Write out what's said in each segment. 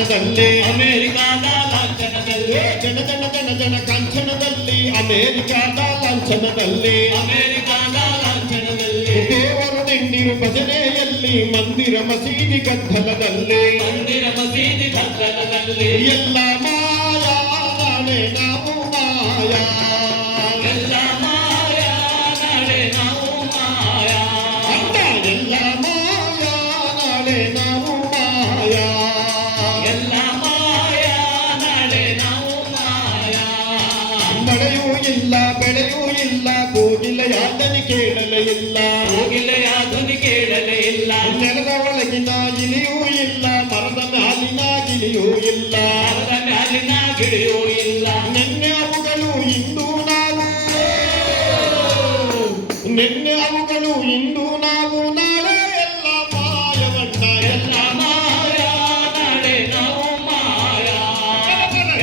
ಲಾಂಛನದಲ್ಲಿ ಅಮೆರಿಕಾದ ಲಾಂಛನದಲ್ಲಿ ಜನ ಜನ ಜನ ಜನ ಕಾಂಚನದಲ್ಲಿ ಅಮೆರಿಕಾದ ಲಾಂಛನದಲ್ಲಿ ಅಮೆರಿಕಾದ ಲಾಂಛನದಲ್ಲಿ ದೇವರು ನಿಂಡಿರು ಭಜನೆಯಲ್ಲಿ ಮಂದಿರ ಮಸೀದಿ ಗದ್ದಲದಲ್ಲಿ ಮಂದಿರ ಮಸೀದಿ ಗದ್ದಲದಲ್ಲಿ ಎಲ್ಲ ಮಾಯಾ ನಾಳೆ ನಾವು ಮಾಯಾ ಎಲ್ಲ ಮಾಯಾ ನಾಳೆ ನಾವು ಮಾಯಾ ಅಂದ ಎಲ್ಲ ಮಾಯಾ ನಾಳೆ ನಾವು ಮಾಯಾ ಎಲ್ಲ ಮಾಯಾ ನಾಳೆ ನಾವು ಮಾಯಾ ಮಳೆಯೂ ಇಲ್ಲ ಬೆಳೆಯೂ ಇಲ್ಲ ಕೋಗಿಲ ಯಾತನೆ ಕೇಳಲೇ ಇಲ್ಲ ಕೋಗಿಲೆಯ ಧ್ವನಿ ಕೇಳಲೇ ಇಲ್ಲ ನೆಲದ ಒಳಗಿನ ಇಲಿಯೂ ಇಲ್ಲ ಮರದ ಮ್ಯಾಲಿನ ಗಿಳಿಯೂ ಇಲ್ಲ ಮರದ ಮ್ಯಾಲಿನ ಗಿಳಿಯೂ ಇಲ್ಲ ನಿನ್ನೆ ಅವುಗಳು ಇಂದು ನಾವು ನಿನ್ನೆ ಅವುಗಳು ಇಂದು ನಾವು ನಾಳೆ ಎಲ್ಲ ಮಾಯವಣ್ಣ ಎಲ್ಲ ಮಾಯಾ ನಾಳೆ ನಾವು ಮಾಯಾ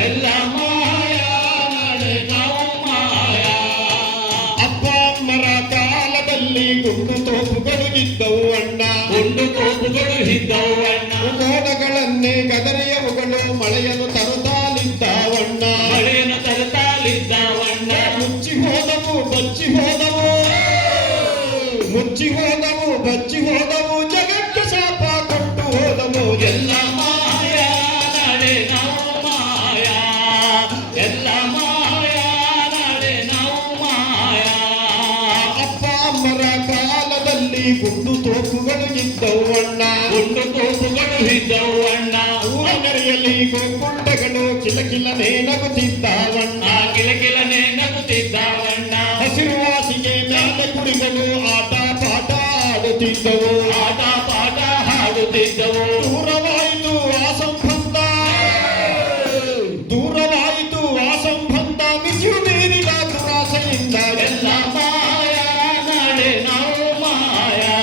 ಎಲ್ಲ ಮಾಯಾ ನಾಳೆ ನಾವು ಮಾಯಾ ಅಪ್ಪ ಅಮ್ಮರ ಕಾಲದಲ್ಲಿ ಗುಂಡು ತೋಪುಗಳು ಇದ್ದವು ಅಣ್ಣ ಗುಂಡು ತೋಪುಗಳು ಇದ್ದವು ಅಣ್ಣ ಮೋಡಗಳನ್ನೇ ಗದರಿಯವುಗಳು ಮಳೆಯನ್ನು ತರುತ್ತಾಲಿದ್ದವಣ್ಣ ಮಳೆಯನ್ನು ತರುತ್ತಾಲಿದ್ದವಣ್ಣ ಮುಚ್ಚಿ ಹೋದವು ಬಚ್ಚಿ ಹೋದವು ಮುಚ್ಚಿ ಹೋದವು ಬಚ್ಚಿ ಹೋದವು ಜಗತ್ತು ಶಾಪ ಕೊಟ್ಟು ಹೋದವು ಎಲ್ಲ ಮಾಯಾ ನಾಳೆ ನಾವು ಮಾಯಾ ಎಲ್ಲ ಮಾಯಾ ನಾಳೆ ನಾವು ಮಾಯಾ ಅಪ್ಪ ಅಮ್ಮರ ಕಾಲದಲ್ಲಿ ಗುಂಡು ತೋಪುಗಳು ಇದ್ದವು ಅಣ್ಣ ಗುಂಡು ತೋಪುಗಳು ಇದ್ದವು ಅಣ್ಣ ಊರಿನರಿಯಲ್ಲಿ ಗೋಕುಂಡಗಳು ಕಿಲಕಿಲನೆ ನಗುತ್ತಿದ್ದವಣ್ಣ ಕಿಲಕಿಲನೆ ನಗುತ್ತಿದ್ದವಣ್ಣ ಹಸಿರುವಾಸಿಗೆ ಮೇಲೆ ಕುಡಿಗಳು ಆಟ ಪಾಠ ಆಡುತ್ತಿದ್ದವು ಆಟ ಪಾಠ ಹಾಡುತ್ತಿದ್ದವು ದೂರವಾಯಿತು ಆ ಸಂಬಂಧ ದೂರವಾಯಿತು ಆ ಸಂಬಂಧ ಮಿತಿಯು ಮೀರಿದ ದುರಾಸೆಯಿಂದ ಎಲ್ಲ ಮಾಯಾ ನಾಳೆ ನಾವು ಮಾಯಾ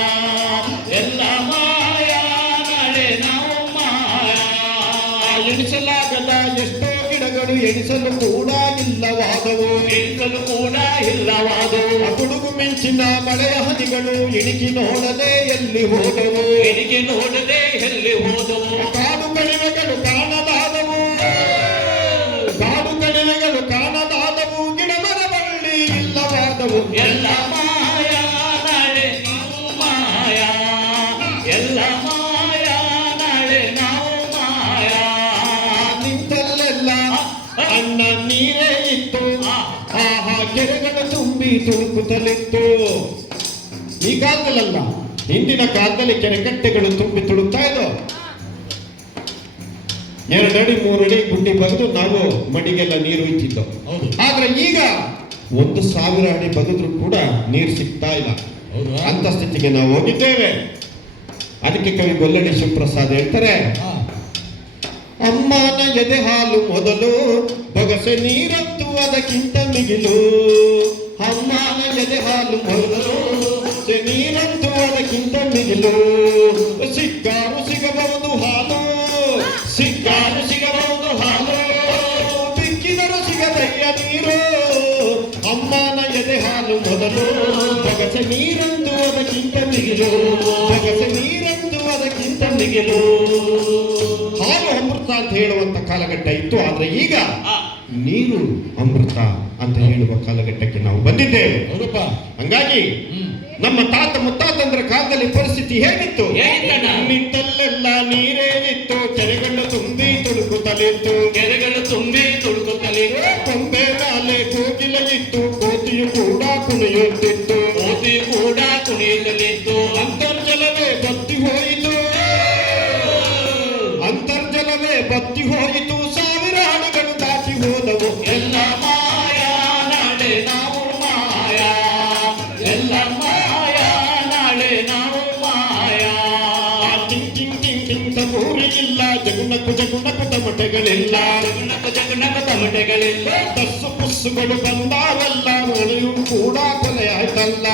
ಎಲ್ಲ ಮಾಯಾ ನಾಳೆ ನಾವು ಮಾಯಾ ಎಣಿಸಲಾಗದ ಎಷ್ಟೋ ಗಿಡಗಳು ಎಣಿಸಲು ಕೂಡ ಇಲ್ಲವಾದವು ಎಣಿಸಲು ಕೂಡ ಇಲ್ಲವಾದವು ಗುಡುಗು ಮಿಂಚಿನ ಮಳೆಯ ಹನಿಗಳು ಇಣಿಕಿ ನೋಡದೆ ಎಲ್ಲಿ ಹೋದವು ಎಣಿಕೆ ನೋಡದೆ ಎಲ್ಲಿ ಹೋದವು ಕಾಡು ಕಣಿವೆಗಳು ಕಾಣದಾದವು ಕಾಡು ಕಣಿವೆಗಳು ಕಾಣದಾದವು ಗಿಡ ಮರ ಬಳ್ಳಿ ಇಲ್ಲವಾದವು ಎಲ್ಲ ಮಾಯಾ ನಾಳೆ ನಾವು ಮಾಯಾ ಎಲ್ಲ ಮಾಯಾ ನಾಳೆ ನಾವು ಮಾಯಾ ನಿಂತಲ್ಲೆಲ್ಲ ಅಣ್ಣ ನೀರೇ ಇತ್ತು ಆಹಾ ಕೆರೆಗಳು ತುಂಬಿ ತುಳುಕುತ್ತಲಿತ್ತು ಈ ಕಾಲದಲ್ಲ ಹಿಂದಿನ ಕಾಲದಲ್ಲಿ ಕೆರೆ ಕಟ್ಟೆಗಳು ತುಂಬಿ ತುಳುಕ್ತಾ ಇದ್ದವು 2 ಅಡಿ 3 ಅಡಿ ಗುಡ್ಡಿ ಬಗೆದು ನಾವು ಮಡಿಗೆಲ್ಲ ನೀರು ಇಟ್ಟಿದ್ದವು ಹೌದು ಆದ್ರೆ ಈಗ 1,000 ಅಡಿ ಬಗೆದ್ರು ಕೂಡ ನೀರು ಸಿಗ್ತಾ ಇಲ್ಲ ಹೌದು ಅಂತ ಸ್ಥಿತಿಗೆ ನಾವು ಹೋಗಿದ್ದೇವೆ ಅದಕ್ಕೆ ಕವಿ ಗೊಲ್ಲಡಿ ಶಿವಪ್ರಸಾದ್ ಹೇಳ್ತಾರೆ ಅಮ್ಮನ ಎದೆ ಹಾಲು ಮೊದಲು ಬೊಗಸೆ ನೀರಂತೂ ಅದಕ್ಕಿಂತ ಮಿಗಿಲು ಅಮ್ಮನ ಎದೆ ಹಾಲು ಮೊದಲು ಬೊಗಸೆ ನೀರಂತೂ ಅದಕ್ಕಿಂತ ಮಿಗಿಲು ಸಿಕ್ಕಾರು ಸಿಗಬಹುದು ಹಾಲು ಸಿಕ್ಕಾರು ಸಿಗಬಹುದು ಹಾಲು ಬಿಕ್ಕಿದರು ಸಿಗದಯ್ಯ ನೀರು ಅಮ್ಮನ ಎದೆ ಹಾಲು ಮೊದಲು ಬೊಗಸೆ ನೀರಂತೂ ಅದಕ್ಕಿಂತ ಮಿಗಿಲು ಬೊಗಸೆ ನೀರಂತೂ ಅದಕ್ಕಿಂತ ಮಿಗಿಲು ಹಾಲು ಅಮೃತ ಅಂತ ಹೇಳುವಂತ ಕಾಲಘಟ್ಟ ಇತ್ತು ಆದ್ರೆ ಈಗ ನೀರು ಅಮೃತ ಅಂತ ಹೇಳುವ ಕಾಲಘಟ್ಟಕ್ಕೆ ನಾವು ಬಂದಿದ್ದೇವೆ ಹೌದಪ್ಪ ಹಂಗಾಗಿ ನಮ್ಮ ತಾತ ಮುತ್ತಾತಂದ್ರ ಕಾಲದಲ್ಲಿ ಪರಿಸ್ಥಿತಿ ಹೇಗಿತ್ತು ಹೇಗಿತ್ತಣ್ಣ? ನಿಂತಲ್ಲೆಲ್ಲ ನೀರೇ ಇತ್ತು ಕೆರೆಗಳು ತುಂಬಿ ತುಳುಕುತ್ತಲಿತ್ತು ಕೆರೆಗಳು ತುಂಬಿ ತುಳುಕುತ್ತಲೇ ಕೊಂಬೆ ಮೇಲೆ ಕೋಗಿಲ ಇತ್ತು ಕೋತಿಯು ಕೂಡ ಕುಣಿಯುತ್ತಿತ್ತು ಮೋತಿ ಕೂಡ ಕುಣಿಯಲಿತ್ತು ಅಂತರ್ಜಲವೇ ಬತ್ತಿ ಹೋಯಿತು ಅಂತರ್ಜಲವೇ ಬತ್ತಿ ಹೋಯಿತು ಸಾವಿರ ಹಣಗಳು ದಾಟಿ ಹೋದವು ಎಲ್ಲ ಮಾಯಾ ನಾಳೆ ನಾವು ಮಾಯಾ ಎಲ್ಲ ಮಾಯಾ ನಾಳೆ ನಾವು ಮಾಯಾ ಟಿಂಗ್ ಟಿಂಗ್ ಟಿಂಗ್ ಟಿಂಗ್ ತಮೂರಿ ಇಲ್ಲ ಜಗುನಕು ಜಗುನಕು ತಮಟೆಗಳಿಲ್ಲ ಜಗನಕ ತಮಟೆಗಳಿಲ್ಲ ಬಸ್ಸು ಪುಸ್ಸುಗಳು ಬಂದಾವಲ್ಲ ಮಳೆಯೂ ಕೂಡ ಕೊಲೆ ಆಯ್ತಲ್ಲ